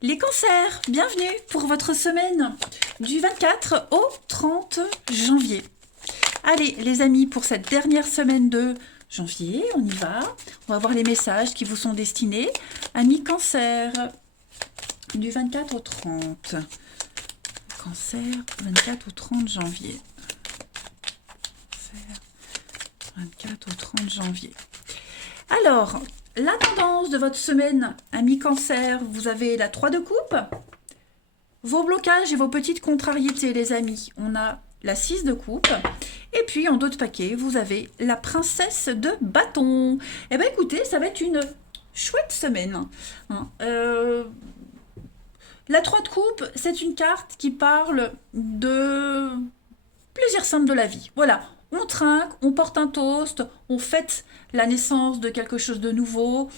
Les cancers, bienvenue pour votre semaine du 24 au 30 janvier. Allez les amis, pour cette dernière semaine de janvier, on y va. On va voir les messages qui vous sont destinés. Amis cancer, du 24 au 30. Cancer, 24 au 30 janvier. Cancer, 24 au 30 janvier. Alors, la tendance de votre semaine, amis cancer, vous avez la 3 de coupe, vos blocages et vos petites contrariétés, les amis. On a la 6 de coupe, et puis en dos de paquet, vous avez la princesse de bâton. Eh bien écoutez, ça va être une chouette semaine. La 3 de coupe, c'est une carte qui parle de plaisir simple de la vie. Voilà, on trinque, on porte un toast, on fête la naissance de quelque chose de nouveau,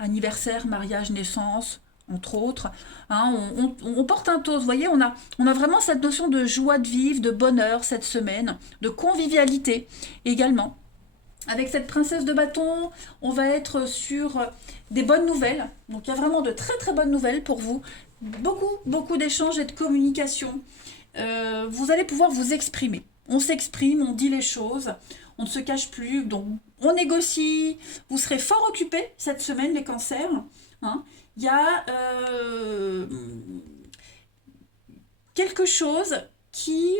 anniversaire, mariage, naissance, entre autres. On porte un toast, vous voyez, on a vraiment cette notion de joie de vivre, de bonheur cette semaine, de convivialité également. Avec cette princesse de bâton, on va être sur des bonnes nouvelles. Donc il y a vraiment de très très bonnes nouvelles pour vous. Beaucoup d'échanges et de communication. Vous allez pouvoir vous exprimer. On s'exprime, on dit les choses, on ne se cache plus, donc on négocie. Vous serez fort occupés cette semaine, les cancers. Il y a quelque chose qui,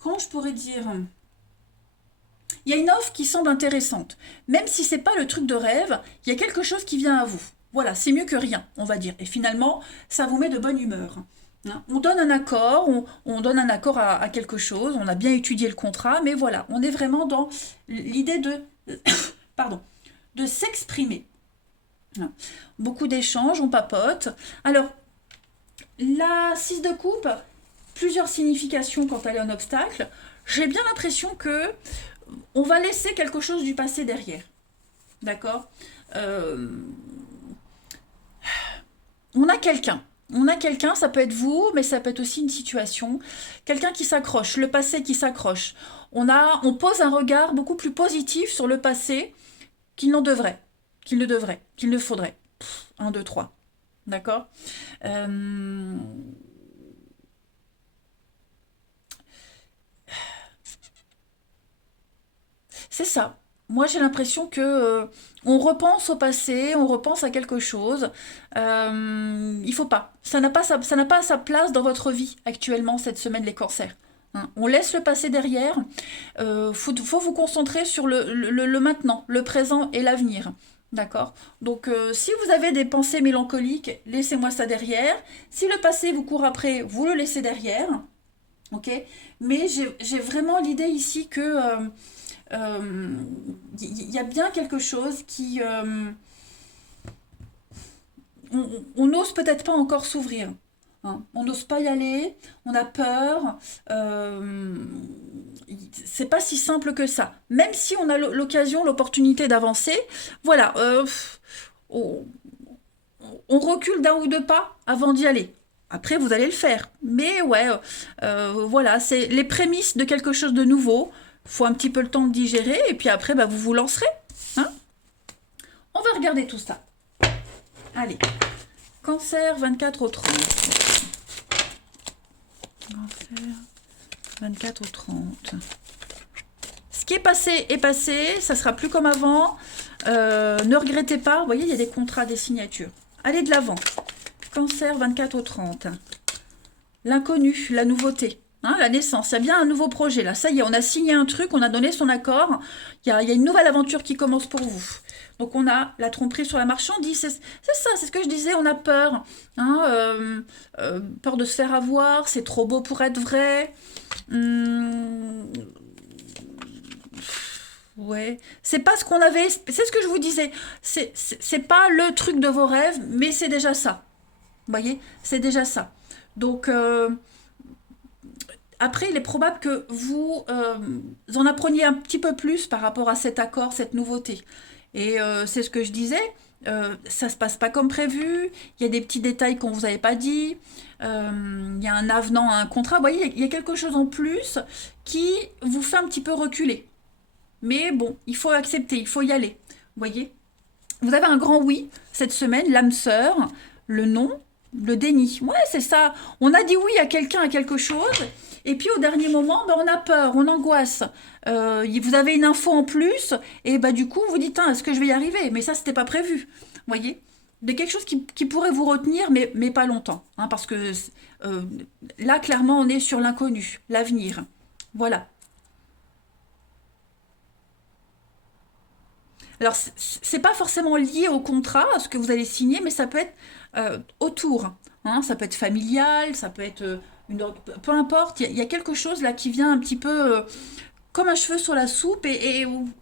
comment je pourrais dire, il y a une offre qui semble intéressante. Même si c'est pas le truc de rêve, il y a quelque chose qui vient à vous. Voilà, c'est mieux que rien, on va dire. Et finalement, ça vous met de bonne humeur. On donne un accord, on donne un accord à quelque chose, on a bien étudié le contrat, mais voilà, on est vraiment dans l'idée de, pardon, de s'exprimer. Beaucoup d'échanges, on papote. Alors, la 6 de coupe, plusieurs significations quand elle est un obstacle. J'ai bien l'impression que on va laisser quelque chose du passé derrière. D'accord On a quelqu'un, ça peut être vous, mais ça peut être aussi une situation. Quelqu'un qui s'accroche, le passé qui s'accroche. On pose un regard beaucoup plus positif sur le passé qu'il n'en devrait, qu'il ne devrait, qu'il ne faudrait. 1, 2, 3. D'accord C'est ça. Moi, j'ai l'impression que on repense au passé, on repense à quelque chose. Il faut pas. Ça n'a pas sa place dans votre vie actuellement cette semaine les cancers. On laisse le passé derrière. Faut vous concentrer sur le maintenant, le présent et l'avenir. D'accord. Donc, si vous avez des pensées mélancoliques, laissez-moi ça derrière. Si le passé vous court après, vous le laissez derrière. Ok. Mais j'ai vraiment l'idée ici que il y a bien quelque chose qui... on n'ose peut-être pas encore s'ouvrir. On n'ose pas y aller, on a peur. C'est pas si simple que ça. Même si on a l'occasion, l'opportunité d'avancer, voilà, on, on recule d'un ou deux pas avant d'y aller. Après, vous allez le faire. Mais ouais, voilà, c'est les prémices de quelque chose de nouveau. Faut un petit peu le temps de digérer et puis après, bah, vous vous lancerez. Hein. On va regarder tout ça. Allez, cancer 24 au 30. Cancer 24 au 30. Ce qui est passé, ça sera plus comme avant. Ne regrettez pas, vous voyez, il y a des contrats, des signatures. Allez de l'avant. Cancer 24 au 30. L'inconnu, la nouveauté. La naissance, il y a bien un nouveau projet là, ça y est, on a signé un truc, on a donné son accord, il y a une nouvelle aventure qui commence pour vous. Donc on a la tromperie sur la marchandise, c'est ça, c'est ce que je disais, on a peur, peur de se faire avoir, c'est trop beau pour être vrai. Ouais, c'est pas ce qu'on avait, c'est ce que je vous disais, c'est pas le truc de vos rêves, mais c'est déjà ça, vous voyez, c'est déjà ça. Donc... après, il est probable que vous en appreniez un petit peu plus par rapport à cet accord, cette nouveauté. Et c'est ce que je disais, ça se passe pas comme prévu, il y a des petits détails qu'on vous avait pas dit, il y a un avenant à un contrat, vous voyez, il y a quelque chose en plus qui vous fait un petit peu reculer. Mais bon, il faut accepter, il faut y aller, vous voyez. Vous avez un grand oui cette semaine, l'âme sœur, le non, Le déni. Ouais, c'est ça. On a dit oui à quelqu'un, à quelque chose, et puis au dernier moment, ben, on a peur, on angoisse. Vous avez une info en plus, et bah du coup, vous dites, ah, est-ce que je vais y arriver? Mais ça, c'était pas prévu. Vous voyez? De quelque chose qui pourrait vous retenir, mais pas longtemps. Hein, parce que euh, là, clairement, on est sur l'inconnu, l'avenir. Voilà. Alors, c'est pas forcément lié au contrat, à ce que vous allez signer, mais ça peut être autour. Hein, ça peut être familial, ça peut être peu importe. Il y a quelque chose là qui vient un petit peu comme un cheveu sur la soupe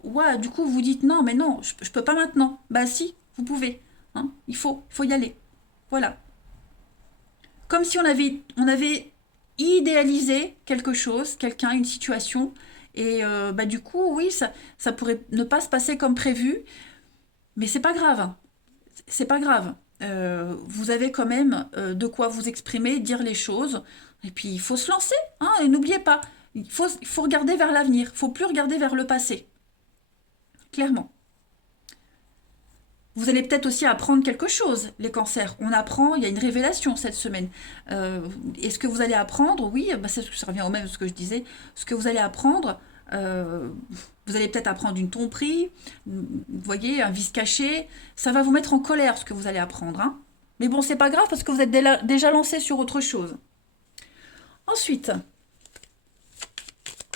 ouais, du coup, vous dites non, mais non, je peux pas maintenant. Bah si, vous pouvez. Hein, il faut y aller. Voilà. Comme si on avait idéalisé quelque chose, quelqu'un, une situation. Et bah, du coup, oui, ça pourrait ne pas se passer comme prévu, mais c'est pas grave. Hein. C'est pas grave. Vous avez quand même de quoi vous exprimer, dire les choses. Et puis, il faut se lancer. Hein, et n'oubliez pas, il faut regarder vers l'avenir. Il faut plus regarder vers le passé. Clairement. Vous allez peut-être aussi apprendre quelque chose, les cancers. On apprend, il y a une révélation cette semaine. Et ce que vous allez apprendre, oui, bah ça revient au même ce que je disais, ce que vous allez apprendre, euh, vous allez peut-être apprendre une tromperie, vous voyez, un vice caché, ça va vous mettre en colère ce que vous allez apprendre. Hein. Mais bon, c'est pas grave parce que vous êtes déjà lancé sur autre chose. Ensuite,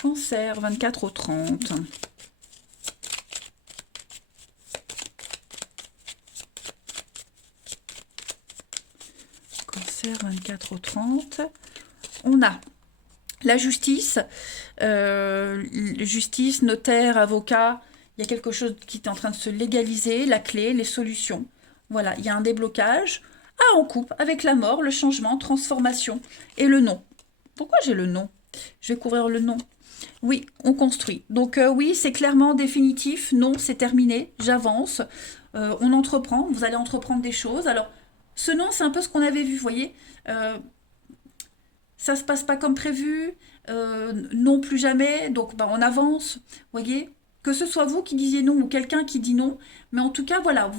cancer 24 au 30. Cancer 24 au 30. On a la justice, justice, notaire, avocat, il y a quelque chose qui est en train de se légaliser, la clé, les solutions. Voilà, il y a un déblocage. Ah, on coupe avec la mort, le changement, transformation et le non. Pourquoi j'ai le non? Je vais couvrir le non. Oui, on construit. Donc oui, c'est clairement définitif. Non, c'est terminé. J'avance. On entreprend. Vous allez entreprendre des choses. Alors, ce non, c'est un peu ce qu'on avait vu, vous voyez. Euh, ça se passe pas comme prévu, non plus jamais, donc bah, on avance, voyez. Que ce soit vous qui disiez non ou quelqu'un qui dit non, mais en tout cas, voilà,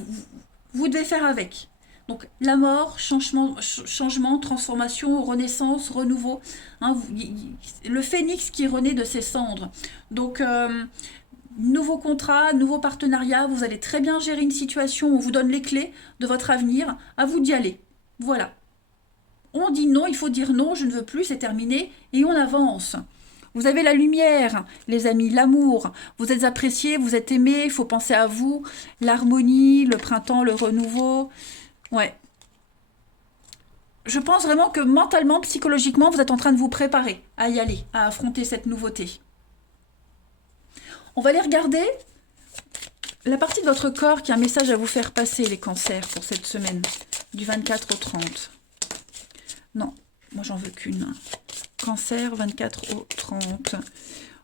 vous devez faire avec. Donc la mort, changement, transformation, renaissance, renouveau, hein, le phénix qui renaît de ses cendres. Donc nouveau contrat, nouveau partenariat, vous allez très bien gérer une situation, on vous donne les clés de votre avenir, à vous d'y aller. Voilà. On dit non, il faut dire non, je ne veux plus, c'est terminé, et on avance. Vous avez la lumière, les amis, l'amour. Vous êtes appréciés, vous êtes aimés, il faut penser à vous. L'harmonie, le printemps, le renouveau. Ouais. Je pense vraiment que mentalement, psychologiquement, vous êtes en train de vous préparer à y aller, à affronter cette nouveauté. On va aller regarder la partie de votre corps qui a un message à vous faire passer, les cancers, pour cette semaine, du 24 au 30. Non, moi j'en veux qu'une. Cancer 24 au 30.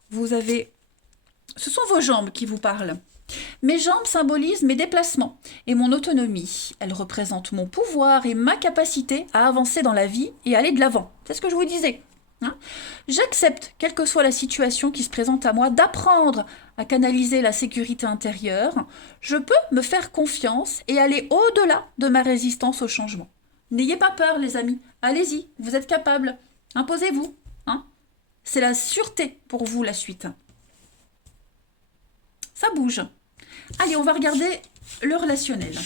Vous avez... Ce sont vos jambes qui vous parlent. Mes jambes symbolisent mes déplacements et mon autonomie. Elles représentent mon pouvoir et ma capacité à avancer dans la vie et aller de l'avant. C'est ce que je vous disais. Hein. J'accepte, quelle que soit la situation qui se présente à moi, d'apprendre à canaliser la sécurité intérieure. Je peux me faire confiance et aller au-delà de ma résistance au changement. N'ayez pas peur, les amis. Allez-y, vous êtes capables. Imposez-vous. Hein. C'est la sûreté pour vous, la suite. Ça bouge. Allez, on va regarder le relationnel.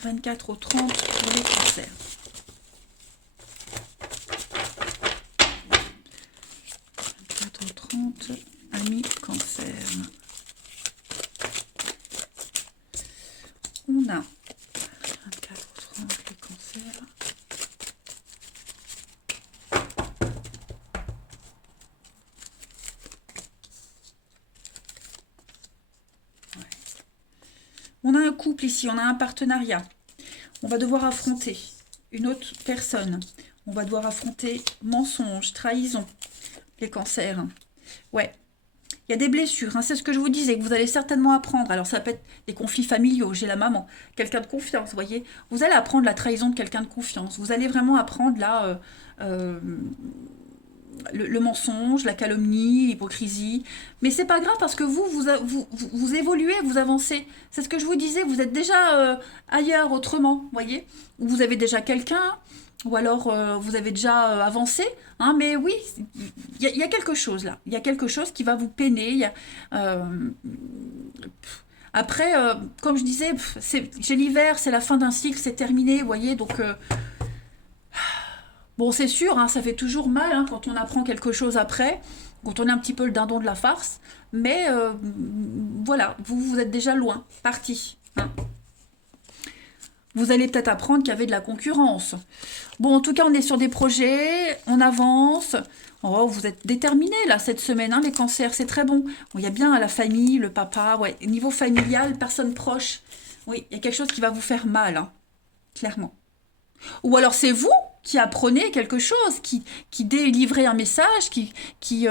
24 au 30 pour les cancers. Au 30, amis cancer. On a 24 au 30 les cancers. Ouais. On a un couple ici, on a un partenariat. On va devoir affronter une autre personne. On va devoir affronter mensonge, trahison. Les cancers. Ouais. Il y a des blessures, hein, c'est ce que je vous disais, que vous allez certainement apprendre. Alors ça peut être des conflits familiaux, j'ai la maman, quelqu'un de confiance, vous voyez. Vous allez apprendre la trahison de quelqu'un de confiance. Vous allez vraiment apprendre là le mensonge, la calomnie, l'hypocrisie. Mais c'est pas grave parce que vous évoluez, vous avancez. C'est ce que je vous disais, vous êtes déjà ailleurs, autrement, voyez. Ou vous avez déjà quelqu'un, ou alors vous avez déjà avancé. Hein, mais oui, il y a quelque chose là. Il y a quelque chose qui va vous peiner. Euh, Après, comme je disais, j'ai l'hiver, c'est la fin d'un cycle, c'est terminé, vous voyez. Donc, bon, c'est sûr, hein, ça fait toujours mal hein, quand on apprend quelque chose après, quand on est un petit peu le dindon de la farce. Mais voilà, vous êtes déjà loin, parti. Hein. Vous allez peut-être apprendre qu'il y avait de la concurrence. Bon, en tout cas, on est sur des projets, on avance. Oh, vous êtes déterminés là cette semaine, hein, les cancers, c'est très bon. Bon, il y a bien la famille, le papa, ouais. Niveau familial, personne proche. Oui, il y a quelque chose qui va vous faire mal, hein, clairement. Ou alors c'est vous qui apprenez quelque chose, qui délivrez un message, qui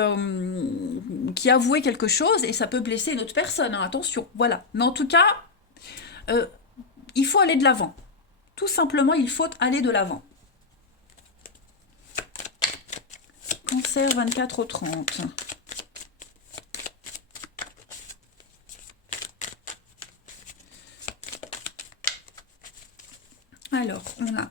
avouez quelque chose, et ça peut blesser une autre personne, hein, attention. Voilà. Mais en tout cas, euh, il faut aller de l'avant. Tout simplement, il faut aller de l'avant. Cancer 24 au 30. Alors, on a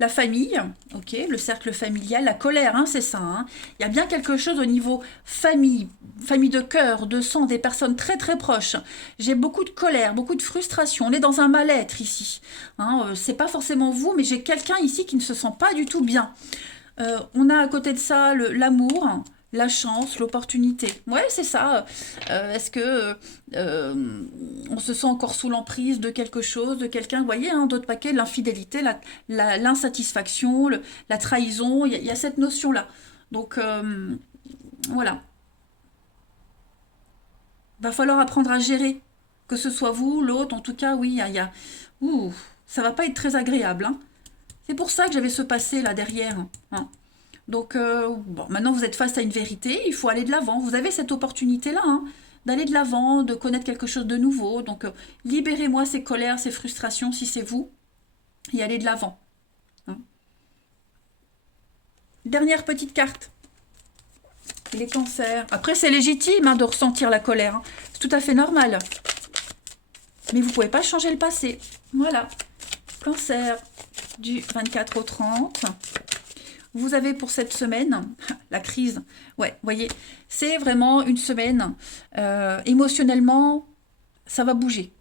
la famille, ok, le cercle familial, la colère, hein, c'est ça. Hein. Il y a bien quelque chose au niveau famille, famille de cœur, de sang, des personnes très très proches. J'ai beaucoup de colère, beaucoup de frustration. On est dans un mal-être ici. Hein, c'est pas forcément vous, mais j'ai quelqu'un ici qui ne se sent pas du tout bien. On a à côté de ça l'amour, la chance, l'opportunité. Ouais, c'est ça. Est-ce que on se sent encore sous l'emprise de quelque chose, de quelqu'un? Vous voyez, hein, d'autres paquets, l'infidélité, l'insatisfaction, la trahison. Il y a cette notion-là. Donc, voilà. Va falloir apprendre à gérer. Que ce soit vous, l'autre, en tout cas, oui, ouh, ça va pas être très agréable, hein. C'est pour ça que j'avais ce passé là derrière. Hein. Donc, bon, maintenant vous êtes face à une vérité, il faut aller de l'avant. Vous avez cette opportunité-là, hein, d'aller de l'avant, de connaître quelque chose de nouveau. Donc, libérez-moi ces colères, ces frustrations, si c'est vous, et allez de l'avant. Hein. Dernière petite carte. Les cancers. Après, c'est légitime hein, de ressentir la colère. Hein. C'est tout à fait normal. Mais vous ne pouvez pas changer le passé. Voilà. Cancer du 24 au 30. Vous avez pour cette semaine, la crise, ouais, vous voyez, c'est vraiment une semaine, émotionnellement, ça va bouger.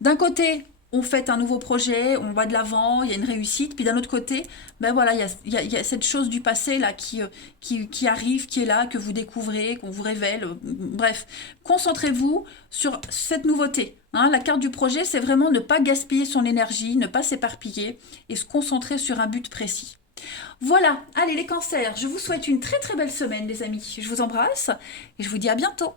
D'un côté, on fait un nouveau projet, on va de l'avant, il y a une réussite, puis d'un autre côté, ben voilà, il y a cette chose du passé là qui arrive, qui est là, que vous découvrez, qu'on vous révèle, bref, concentrez-vous sur cette nouveauté. Hein, la carte du projet, c'est vraiment ne pas gaspiller son énergie, ne pas s'éparpiller et se concentrer sur un but précis. Voilà, allez les cancers, je vous souhaite une très très belle semaine les amis. Je vous embrasse et je vous dis à bientôt.